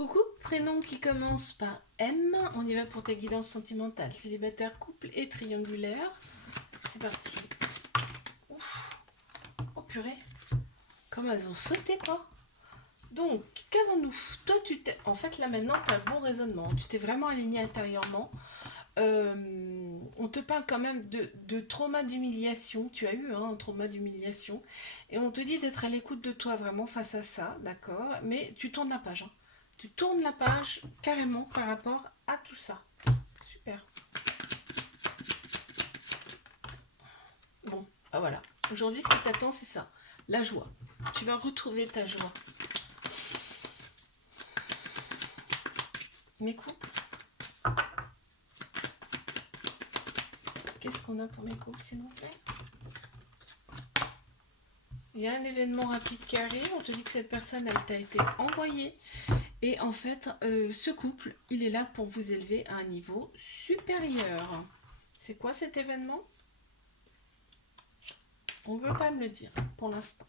Coucou, prénom qui commence par M. On y va pour ta guidance sentimentale. Célibataire, couple et triangulaire. C'est parti. Ouf. Oh purée. Comme elles ont sauté quoi. Donc, qu'avons-nous? Toi, tu t'es... En fait, là maintenant, tu as un bon raisonnement. Tu t'es vraiment aligné intérieurement. On te parle quand même de trauma d'humiliation. Tu as eu un trauma d'humiliation. Et on te dit d'être à l'écoute de toi vraiment face à ça, d'accord? Mais tu tournes la page. Hein. Tu tournes la page carrément par rapport à tout ça. Super. Bon, ah voilà. Aujourd'hui, ce qui t'attend, c'est ça. La joie. Tu vas retrouver ta joie. Mes couples. Qu'est-ce qu'on a pour mes couples, s'il vous plaît? Il y a un événement rapide qui arrive. On te dit que cette personne, elle t'a été envoyée. Et en fait, ce couple, il est là pour vous élever à un niveau supérieur. C'est quoi cet événement? On ne veut pas me le dire pour l'instant.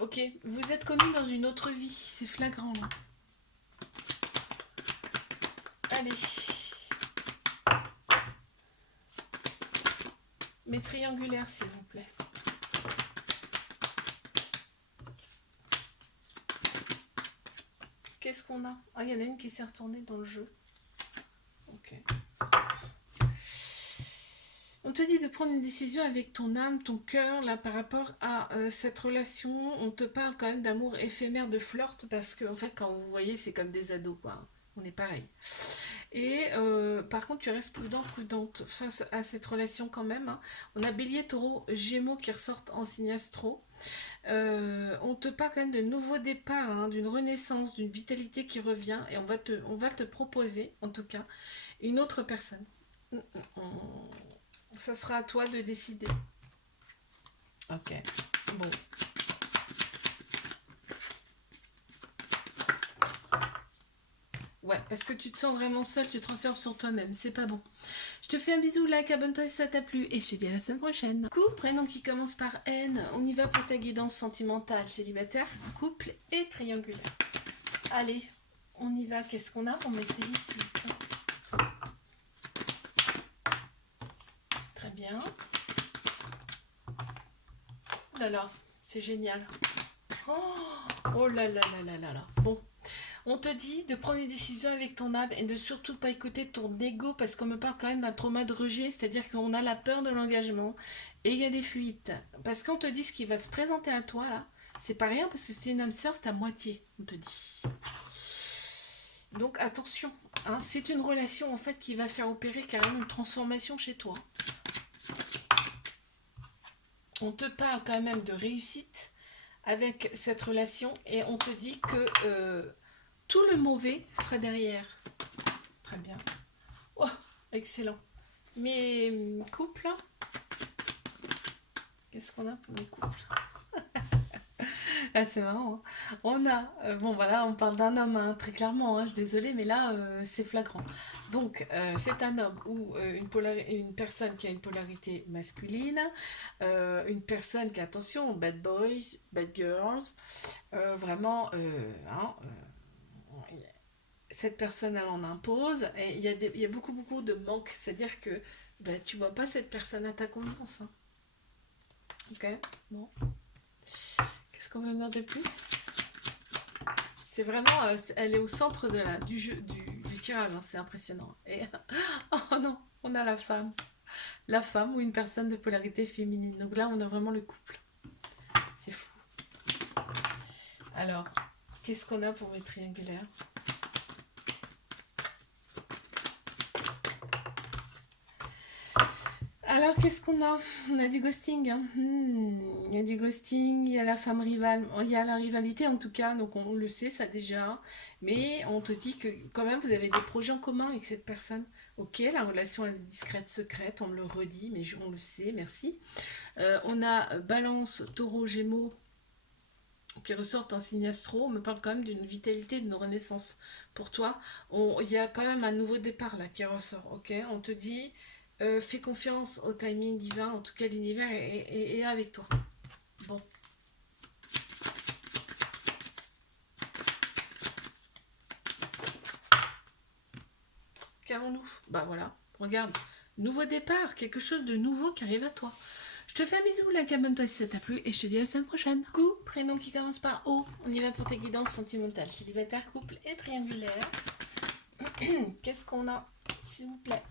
Ok, vous êtes connus dans une autre vie. C'est flagrant là. Allez. Mes triangulaires, s'il vous plaît. Qu'est-ce qu'on a? Ah, il y en a une qui s'est retournée dans le jeu. Ok. On te dit de prendre une décision avec ton âme, ton cœur, là, par rapport à cette relation. On te parle quand même d'amour éphémère, de flirt, parce que, en fait, quand vous voyez, c'est comme des ados, quoi. On est pareil. Et par contre, tu restes prudente face à cette relation quand même. Hein. On a Bélier, Taureau, Gémeaux qui ressortent en signe astro. On te parle quand même de nouveaux départs, hein, d'une renaissance, d'une vitalité qui revient. Et on va te proposer, en tout cas, une autre personne. Ça sera à toi de décider. Ok. Bon. Ouais, parce que tu te sens vraiment seul, tu te transformes sur toi-même. C'est pas bon. Je te fais un bisou, like, abonne-toi si ça t'a plu. Et je te dis à la semaine prochaine. Couple, prénom qui commence par N. On y va pour ta guidance sentimentale, célibataire, couple et triangulaire. Allez, on y va. Qu'est-ce qu'on a? On met ces listes, s'il vous plaît. Très bien. Oh là là, c'est génial. Oh là là là là là là. Bon, on te dit de prendre une décision avec ton âme et de surtout pas écouter ton ego parce qu'on me parle quand même d'un trauma de rejet, c'est-à-dire qu'on a la peur de l'engagement et il y a des fuites. Parce qu'on te dit ce qui va se présenter à toi là, c'est pas rien parce que c'est une âme sœur, c'est à moitié, on te dit. Donc attention, hein, c'est une relation en fait qui va faire opérer carrément une transformation chez toi. On te parle quand même de réussite avec cette relation et on te dit que tout le mauvais sera derrière. Très bien. Oh, excellent. Mes couples, qu'est-ce qu'on a pour mes couples? Ah, c'est marrant. Hein. On a, bon voilà, on parle d'un homme, hein, très clairement, hein, je suis désolée, mais là, c'est flagrant. Donc, c'est un homme ou une personne qui a une polarité masculine, une personne qui, attention, bad boys, bad girls, vraiment, hein, cette personne, elle en impose, et il y a beaucoup, beaucoup de manque, c'est-à-dire que ben, tu vois pas cette personne à ta convenance. Hein. Ok, bon. Qu'est-ce qu'on veut dire de plus? C'est vraiment, elle est au centre du jeu, du tirage, hein, c'est impressionnant. Et oh non, on a la femme ou une personne de polarité féminine. Donc là, on a vraiment le couple. C'est fou. Alors, qu'est-ce qu'on a pour mes triangulaires? Alors, qu'est-ce qu'on a? On a du ghosting. Hein. Il y a du ghosting, il y a la femme rivale, il y a la rivalité en tout cas, donc on le sait ça déjà. Mais on te dit que quand même vous avez des projets en commun avec cette personne. Ok, la relation elle est discrète, secrète, on me le redit, mais on le sait, merci. On a Balance, Taureau, Gémeaux qui ressortent en signe astro. On me parle quand même d'une vitalité, d'une renaissance pour toi. Il y a quand même un nouveau départ là qui ressort. Ok, on te dit fais confiance au timing divin, en tout cas l'univers est avec toi. Bon. bah voilà, regarde, nouveau départ, quelque chose de nouveau qui arrive à toi. Je te fais un bisou, like, abonne-toi si ça t'a plu et je te dis à la semaine prochaine. Coucou, prénom qui commence par O, on y va pour tes guidances sentimentales, célibataire, couple et triangulaire. Qu'est-ce qu'on a, s'il vous plaît?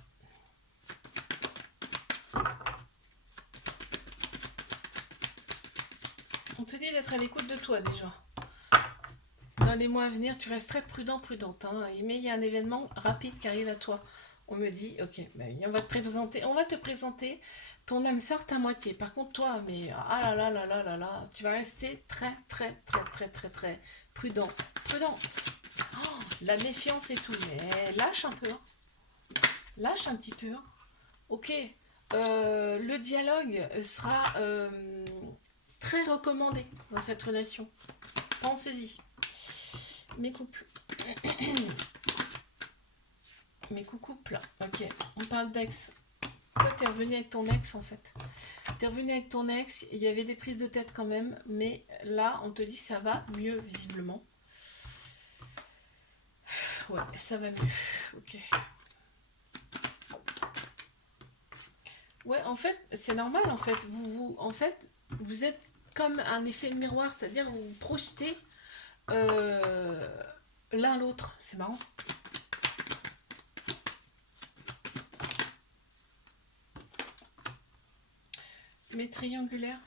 On te dit d'être à l'écoute de toi déjà. Dans les mois à venir, tu restes très prudente. Hein, mais il y a un événement rapide qui arrive à toi. On me dit, ok, bah oui, on va te présenter ton âme sœur ta moitié. Par contre, toi, mais ah là, tu vas rester très prudente. Oh, la méfiance et tout, mais lâche un peu. Hein. Lâche un petit peu. Hein. Ok, le dialogue sera très recommandé dans cette relation. Pensez-y. Mes couples. Mes couples. Ok, on parle d'ex. Toi, t'es revenu avec ton ex en fait. T'es revenu avec ton ex, il y avait des prises de tête quand même, mais là, on te dit ça va mieux visiblement. Ouais, ça va mieux. Ok. Ouais, en fait, c'est normal en fait. Vous êtes comme un effet de miroir, c'est-à-dire vous vous projetez l'un l'autre. C'est marrant. Mais triangulaire.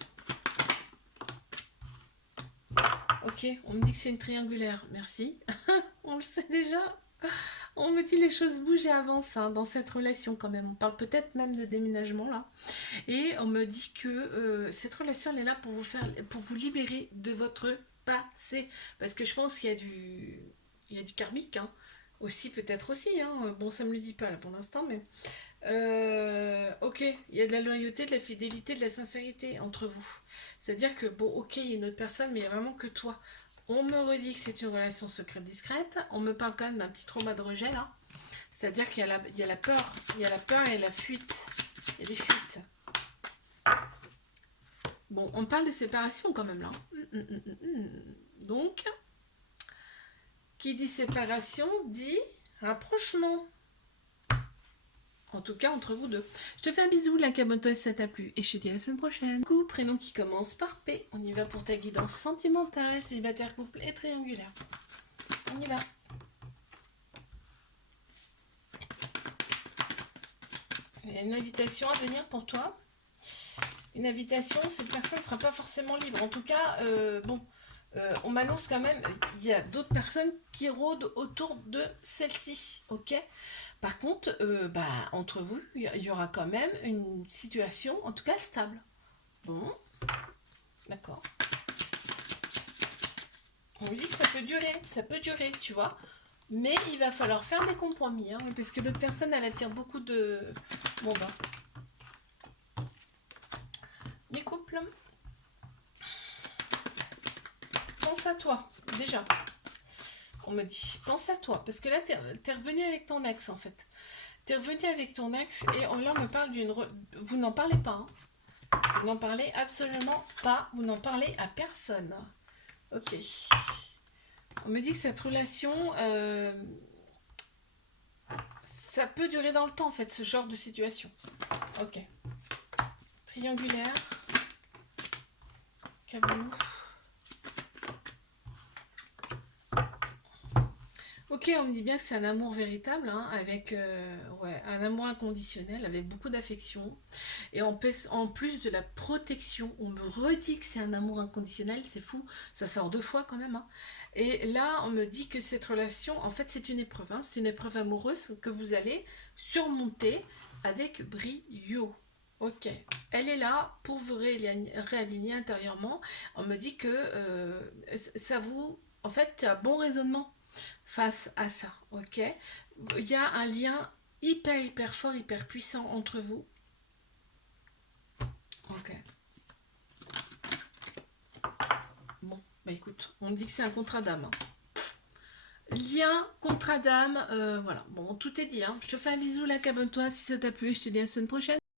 Ok, on me dit que c'est une triangulaire. Merci. On le sait déjà. On me dit les choses bougent et avancent hein, dans cette relation quand même. On parle peut-être même de déménagement là. Et on me dit que cette relation elle est là pour vous libérer de votre passé. Parce que je pense qu'il y a du karmique. Hein. Aussi peut-être aussi. Hein. Bon, ça me le dit pas là pour l'instant, mais ok, il y a de la loyauté, de la fidélité, de la sincérité entre vous. C'est-à-dire que, bon, ok, il y a une autre personne, mais il n'y a vraiment que toi. On me redit que c'est une relation secrète discrète. On me parle quand même d'un petit trauma de rejet, là. C'est-à-dire qu'il y a la peur. Il y a la peur et la fuite. Il y a des fuites. Bon, on parle de séparation quand même, là. Donc, qui dit séparation dit rapprochement. En tout cas, entre vous deux. Je te fais un bisou, like, abonne-toi si ça t'a plu. Et je te dis à la semaine prochaine. Coucou, prénom qui commence par P. On y va pour ta guidance sentimentale, célibataire, couple et triangulaire. On y va. Il y a une invitation à venir pour toi. Une invitation, cette personne ne sera pas forcément libre. En tout cas, on m'annonce quand même, il y a d'autres personnes qui rôdent autour de celle-ci. Ok ? Par contre, entre vous, il y aura quand même une situation, en tout cas, stable. Bon, d'accord. On lui dit que ça peut durer, tu vois. Mais il va falloir faire des compromis, hein, parce que l'autre personne, elle attire beaucoup de... Bon, les couples. Pense à toi, déjà. On me dit, pense à toi, parce que là, t'es revenu avec ton ex, en fait. T'es revenu avec ton ex, et là, on me parle d'une... Vous n'en parlez pas, hein. Vous n'en parlez absolument pas. Vous n'en parlez à personne. Ok. On me dit que cette relation... ça peut durer dans le temps, en fait, ce genre de situation. Ok. Triangulaire. Qu'avons-nous ? Ok, on me dit bien que c'est un amour véritable, hein, avec un amour inconditionnel, avec beaucoup d'affection. Et en plus de la protection, on me redit que c'est un amour inconditionnel, c'est fou, ça sort 2 fois quand même. Hein. Et là, on me dit que cette relation, en fait, c'est une épreuve. Hein, c'est une épreuve amoureuse que vous allez surmonter avec brio. Ok, elle est là pour vous réaligner intérieurement. On me dit que ça vous... En fait, tu as bon raisonnement face à ça, ok. Il y a un lien hyper fort, hyper puissant entre vous. Ok. Bon, bah écoute, on me dit que c'est un contrat d'âme. Lien, contrat d'âme, voilà. Bon, tout est dit, hein. Je te fais un bisou, like, abonne-toi si ça t'a plu et je te dis à la semaine prochaine.